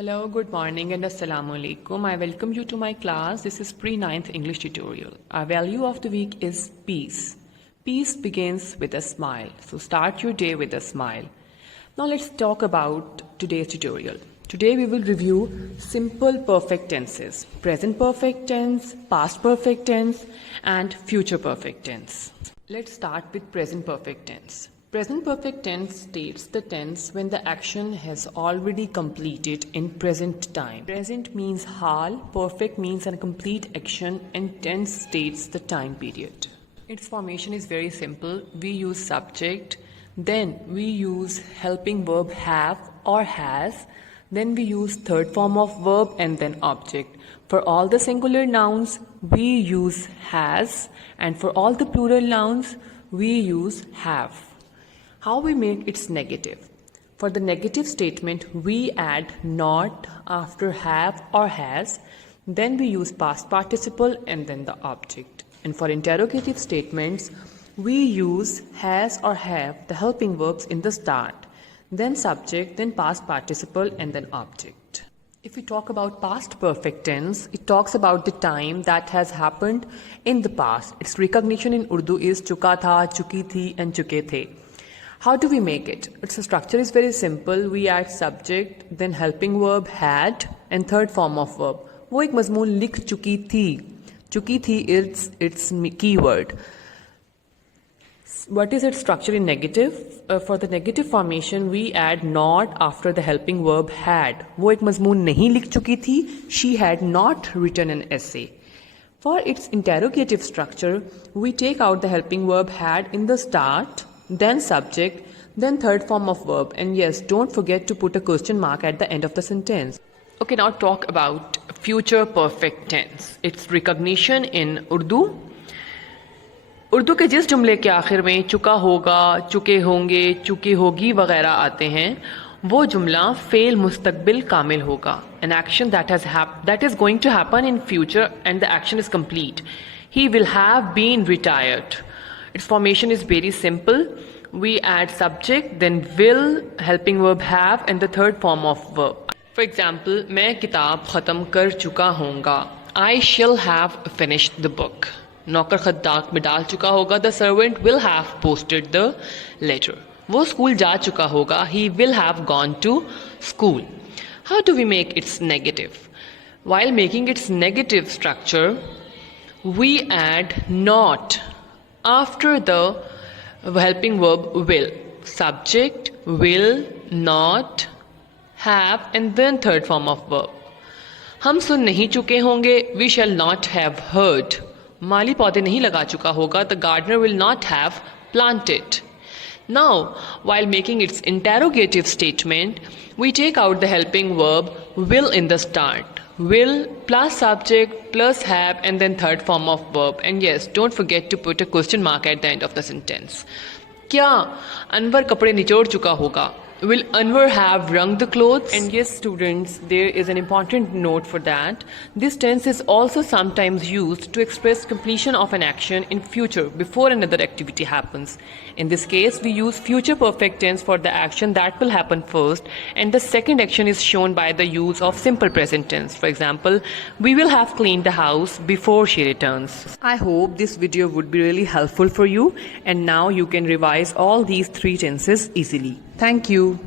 Hello, good morning and Assalamu alaikum. I welcome you to my class. This is pre-9th English tutorial. Our value of the week is peace. Peace begins with a smile. So start your day with a smile. Now let's talk about today's tutorial. Today we will review simple perfect tenses. Present perfect tense, past perfect tense and future perfect tense. Let's start with present perfect tense. Present perfect tense states the tense when the action has already completed in present time. Present means hal, perfect means a complete action, and tense states the time period. Its formation is very simple. We use subject, then we use helping verb have or has, then we use third form of verb and then object. For all the singular nouns, we use has, and for all the plural nouns, we use have. How we make its negative? For the negative statement, we add not after have or has, then we use past participle and then the object. And for interrogative statements, we use has or have, the helping verbs in the start, then subject, then past participle and then object. If we talk about past perfect tense, it talks about the time that has happened in the past. Its recognition in Urdu is chuka tha, chuki thi and chuke the. How do we make it? Its structure is very simple. We add subject, then helping verb had and third form of verb. वो एक मजमून लिख चुकी थी. चुकी थी is its keyword. What is its structure in negative? For the negative formation, we add not after the helping verb had. वो एक मजमून नहीं लिख चुकी थी. She had not written an essay. For its interrogative structure, we take out the helping verb had in the start, then subject, then third form of verb, and yes, don't forget to put a question mark at the end of the sentence. Okay, now talk about future perfect tense. Its recognition in Urdu. Urdu के जिस जुमले के आखिर में चुका होगा, चुके होंगे, चुकी होगी वगैरह आते हैं, वो जुमला फेल मुस्तकबिल कामिल होगा. An action that is going to happen in future and the action is complete. He will have been retired. Its formation is very simple. We add subject, then will, helping verb have, and the third form of verb. For example, मैं किताब ख़त्म कर चुका होऊंगा. I shall have finished the book. नौकर खत डाक में डाल चुका होगा. The servant will have posted the letter. वो स्कूल जा चुका होगा. He will have gone to school. How do we make its negative? While making its negative structure, we add not after the helping verb will. Subject, will, not, have, and then third form of verb. हम सुन नहीं चुके होंगे. We shall not have heard. माली पौधे नहीं लगा चुका होगा. The gardener will not have planted. Now, while making its interrogative statement, we take out the helping verb will in the start. Will plus subject plus have and then third form of verb. And yes, don't forget to put a question mark at the end of the sentence. क्या अनवर कपड़े निचोड़ चुका होगा? Will Anwar have wrung the clothes? And yes, students, there is an important note for that. This tense is also sometimes used to express completion of an action in future before another activity happens. In this case, we use future perfect tense for the action that will happen first, and the second action is shown by the use of simple present tense. For example, we will have cleaned the house before she returns. I hope this video would be really helpful for you, and now you can revise all these three tenses easily. Thank you.